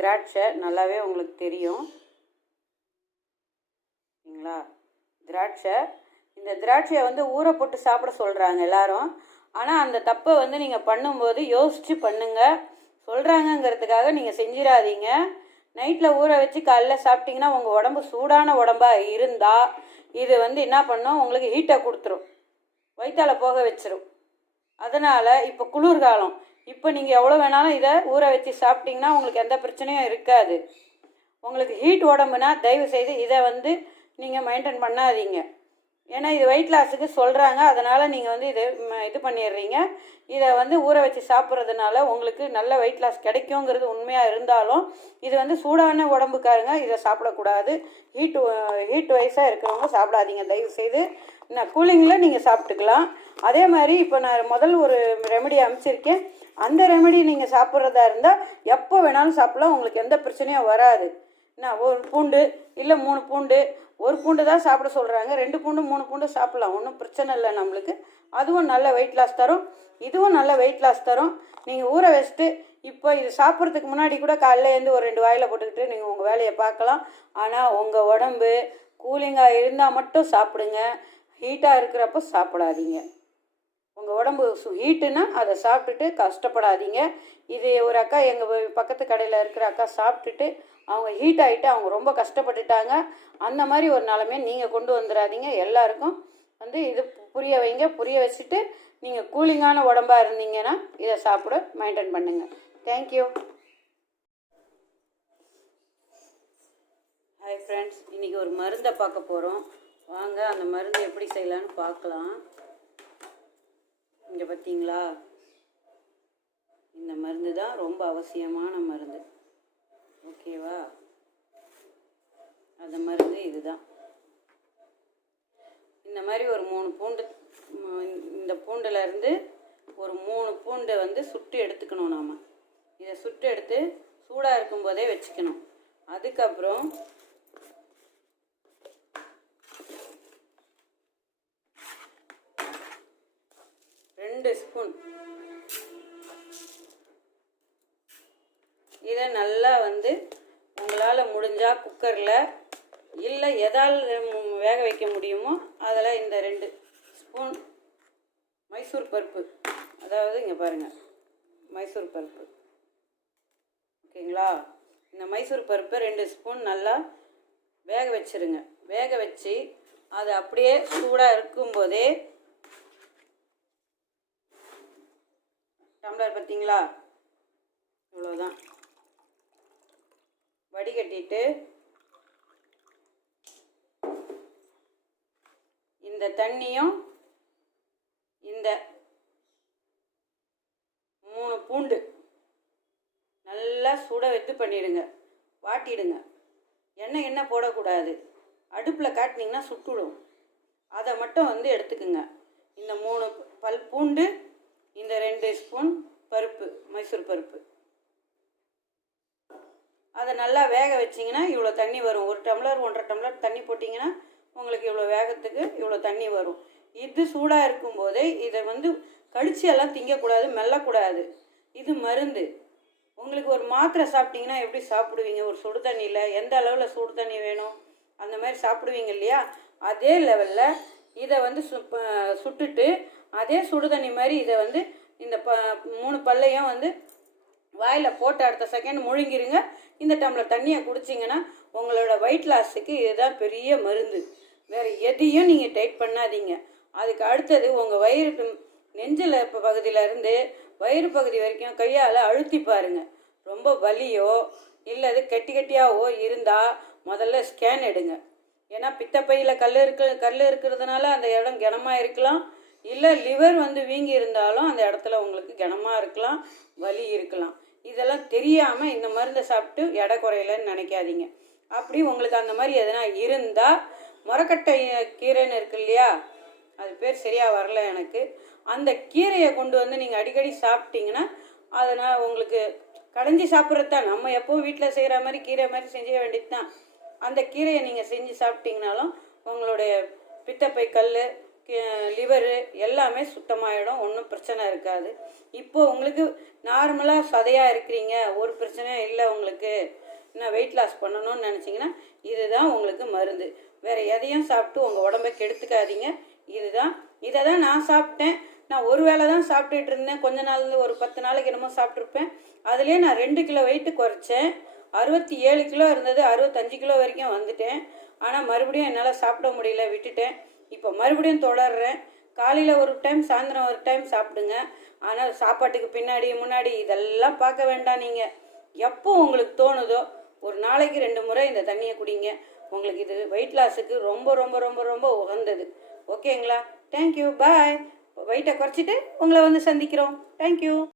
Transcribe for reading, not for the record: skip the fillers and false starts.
திராட்சை நல்லாவே உங்களுக்கு தெரியும் சரிங்களா. திராட்சை, இந்த திராட்சையை வந்து ஊற போட்டு சாப்பிட சொல்கிறாங்க எல்லாரும். ஆனால் அந்த தப்பை வந்து நீங்கள் பண்ணும்போது யோசித்து பண்ணுங்கள். சொல்கிறாங்கங்கிறதுக்காக நீங்கள் செஞ்சிடாதீங்க. நைட்டில் ஊற வச்சு காலைல சாப்பிட்டிங்கன்னா உங்கள் உடம்பு சூடான உடம்பாக இருந்தால் இது வந்து என்ன பண்ணும், உங்களுக்கு ஹீட்டை கொடுத்துரும், வயிற்றால போக வச்சிரும். அதனால் இப்போ குளிர்காலம், இப்போ நீங்கள் எவ்வளோ வேணாலும் இதை ஊற வச்சு சாப்பிட்டிங்கன்னா உங்களுக்கு எந்த பிரச்சனையும் இருக்காது. உங்களுக்கு ஹீட் உடம்புனா தயவு செய்து இதை வந்து நீங்கள் மெயின்டைன் பண்ணாதீங்க. ஏன்னா இது வெயிட் லாஸுக்கு சொல்கிறாங்க, அதனால் நீங்கள் வந்து இது பண்ணிடுறீங்க. இதை வந்து ஊற வச்சு சாப்பிட்றதுனால உங்களுக்கு நல்ல வெயிட் லாஸ் கிடைக்குங்கிறது உண்மையாக இருந்தாலும் இது வந்து சூடான உடம்புக்காரங்க இதை சாப்பிடக்கூடாது. ஹீட் வைஸாக இருக்கிறவங்க சாப்பிடாதீங்க தயவு செய்து. நான் கூலிங்கில் நீங்கள் சாப்பிட்டுக்கலாம். அதே மாதிரி இப்போ நான் முதல் ஒரு ரெமெடி அமைச்சிருக்கேன், அந்த ரெமெடி நீங்கள் சாப்பிட்றதா இருந்தால் எப்போ வேணாலும் சாப்பிட்லாம், உங்களுக்கு எந்த பிரச்சனையும் வராது. நான் ஒரு பூண்டு இல்லை 3 பூண்டு, ஒரு பூண்டு தான் சாப்பிட சொல்கிறாங்க, 2 பூண்டு 3 பூண்டு சாப்பிட்லாம், ஒன்றும் பிரச்சனை இல்லை நம்மளுக்கு. அதுவும் நல்ல வெயிட் லாஸ் தரும், இதுவும் நல்ல வெயிட் லாஸ் தரும். நீங்கள் ஊற வச்சுட்டு இப்போ இது சாப்பிட்றதுக்கு முன்னாடி கூட காலையில் எழுந்து ஒரு 2 வாயில் போட்டுக்கிட்டு நீங்கள் உங்கள் வேலையை பார்க்கலாம். ஆனால் உங்கள் உடம்பு கூலிங்காக இருந்தால் மட்டும் சாப்பிடுங்க, ஹீட்டாக இருக்கிறப்ப சாப்பிடாதீங்க. உங்கள் உடம்பு ஹீட்டுன்னா அதை சாப்பிட்டுட்டு கஷ்டப்படாதீங்க. இது ஒரு அக்கா எங்கள் பக்கத்து கடையில் இருக்கிற அக்கா சாப்பிட்டுட்டு அவங்க ஹீட் ஆகிட்டு அவங்க ரொம்ப கஷ்டப்பட்டுட்டாங்க. அந்த மாதிரி ஒரு நிலைமையை நீங்கள் கொண்டு வந்துடாதீங்க. எல்லாருக்கும் வந்து இது புரிய வைங்க. புரிய வச்சுட்டு நீங்கள் கூலிங்கான உடம்பாக இருந்தீங்கன்னா இதை சாப்பிட மெயின்டைன் பண்ணுங்கள். தேங்க்யூ. ஹாய் ஃப்ரெண்ட்ஸ், இன்றைக்கி ஒரு மருந்தை பார்க்க போகிறோம். வாங்க அந்த மருந்து எப்படி செய்யலான்னு பார்க்கலாம். இங்கே பார்த்தீங்களா, இந்த மருந்து தான் ரொம்ப அவசியமான மருந்து. ஓகேவா, அந்த மருந்து இதுதான். இந்த மாதிரி ஒரு 3 பூண்டு, இந்த பூண்டுலேருந்து ஒரு 3 பூண்டை வந்து சுட்டு எடுத்துக்கணும். நாம் இதை சுட்டு எடுத்து சூடாக இருக்கும்போதே வச்சுக்கணும். அதுக்கப்புறம் ரெண்டு ஸ்பூன் இதை நல்லா வந்து உங்களால் முடிஞ்சால் குக்கரில் இல்லை எதால் வேக வைக்க முடியுமோ அதில் இந்த 2 ஸ்பூன் மைசூர் பருப்பு, அதாவது இங்கே பாருங்கள் மைசூர் பருப்பு, ஓகேங்களா. இந்த மைசூர் பருப்பை 2 ஸ்பூன் நல்லா வேக வச்சுருங்க. வேக வச்சு அது அப்படியே சூடாக இருக்கும்போதே டம்ளர் பார்த்தீங்களா, இவ்வளோதான், வடிகட்டிட்டு இந்த தண்ணியும் இந்த 3 பூண்டு நல்லா சுட வெத்து பண்ணிடுங்க, வாட்டிடுங்க. எண்ணெய் போடக்கூடாது, அடுப்பில் காட்டினீங்கன்னா சுட்டுடும். அதை மட்டும் வந்து எடுத்துக்குங்க. இந்த 3 பல் பூண்டு, இந்த 2 ஸ்பூன் பருப்பு, மைசூர் பருப்பு, அதை நல்லா வேக வச்சிங்கன்னா இவ்வளோ தண்ணி வரும். 1 டம்ளர் 1.5 டம்ளர் தண்ணி போட்டிங்கன்னா உங்களுக்கு இவ்வளோ வேகத்துக்கு இவ்வளோ தண்ணி வரும். இது சூடாக இருக்கும்போதே இதை வந்து கடிச்சு எல்லாம் திங்கக்கூடாது, மெல்லக்கூடாது. இது மருந்து. உங்களுக்கு ஒரு மாத்திரை சாப்பிட்டிங்கன்னா எப்படி சாப்பிடுவீங்க, ஒரு சுடு தண்ணியில் எந்த அளவில் சுடு தண்ணி வேணும் அந்த மாதிரி சாப்பிடுவீங்க இல்லையா, அதே லெவலில் இதை வந்து சுட்டுட்டு அதே சுடு தண்ணி மாதிரி இதை வந்து இந்த 3 பல்லையும் வந்து வாயில் போட்டு அடுத்த செகண்ட் முழுங்கிருங்க. இந்த டம்ளர் தண்ணியை குடிச்சிங்கன்னா உங்களோட வெயிட் லாஸுக்கு இதுதான் பெரிய மருந்து. வேறு எதையும் நீங்கள் டைட் பண்ணாதீங்க. அதுக்கு அடுத்தது உங்கள் வயிறு நெஞ்சில் பகுதியிலேருந்து வயிறு பகுதி வரைக்கும் கையால் அழுத்தி பாருங்கள். ரொம்ப வலியோ இல்லை அது கட்டி கட்டியாவோ இருந்தால் முதல்ல ஸ்கேன் எடுங்க. ஏன்னா பித்தப்பையில் கல் இருக்கிறதுனால அந்த இடம் கனமாக இருக்கலாம், இல்லை லிவர் வந்து வீங்கி இருந்தாலும் அந்த இடத்துல உங்களுக்கு கனமாக இருக்கலாம், வலி இருக்கலாம். இதெல்லாம் தெரியாமல் இந்த மருந்தை சாப்பிட்டு எடை குறையலன்னு நினைக்காதீங்க. அப்படி உங்களுக்கு அந்த மாதிரி எதனா இருந்தால் முரக்கட்டை கீரைன்னு இருக்கு இல்லையா, அது பேர் சரியாக வரல எனக்கு, அந்த கீரையை கொண்டு வந்து நீங்கள் அடிக்கடி சாப்பிட்டீங்கன்னா அதனால் உங்களுக்கு கடைஞ்சி சாப்பிட்றது தான். நம்ம எப்போவும் வீட்டில் செய்கிற மாதிரி கீரை மாதிரி செஞ்ச வேண்டியது தான். அந்த கீரையை நீங்கள் செஞ்சு சாப்பிட்டீங்கனாலும் உங்களுடைய பித்தப்பை கல் லிவரு எல்லாமே சுத்தமாகிடும், ஒன்றும் பிரச்சனை இருக்காது. இப்போ உங்களுக்கு நார்மலாக சதையாக இருக்கிறீங்க, ஒரு பிரச்சனையும் இல்லை, உங்களுக்கு இன்னும் வெயிட் லாஸ் பண்ணணும்னு நினச்சிங்கன்னா இதுதான் உங்களுக்கு மருந்து. வேறு எதையும் சாப்பிட்டு உங்கள் உடம்பை கெடுத்துக்காதீங்க. இதை தான் நான் சாப்பிட்டேன். நான் ஒரு வேளை தான் சாப்பிட்டுட்டு இருந்தேன், கொஞ்ச நாள் ஒரு 10 நாளைக்கு என்னமோ சாப்பிட்ருப்பேன். அதுலேயே நான் 2 கிலோ வெயிட்டு குறைச்சேன். 67 கிலோ இருந்தது, 65 கிலோ வரைக்கும் வந்துட்டேன். ஆனால் மறுபடியும் என்னால் சாப்பிட முடியல, விட்டுட்டேன். இப்போ மறுபடியும் தொடர்றேன். காலையில் ஒரு டைம், சாயந்தரம் ஒரு டைம் சாப்பிடுங்க. ஆனால் சாப்பாட்டுக்கு பின்னாடி முன்னாடி இதெல்லாம் பார்க்க வேண்டாம். நீங்கள் எப்போ உங்களுக்கு தோணுதோ ஒரு நாளைக்கு 2 முறை இந்த தண்ணியை குடிங்க. உங்களுக்கு இது வெயிட் லாஸுக்கு ரொம்ப ரொம்ப ரொம்ப ரொம்ப உகந்தது. ஓகேங்களா? தேங்க்யூ, பாய். வெயிட்டை குறைச்சிட்டு உங்களை வந்து சந்திக்கிறோம். தேங்க்யூ.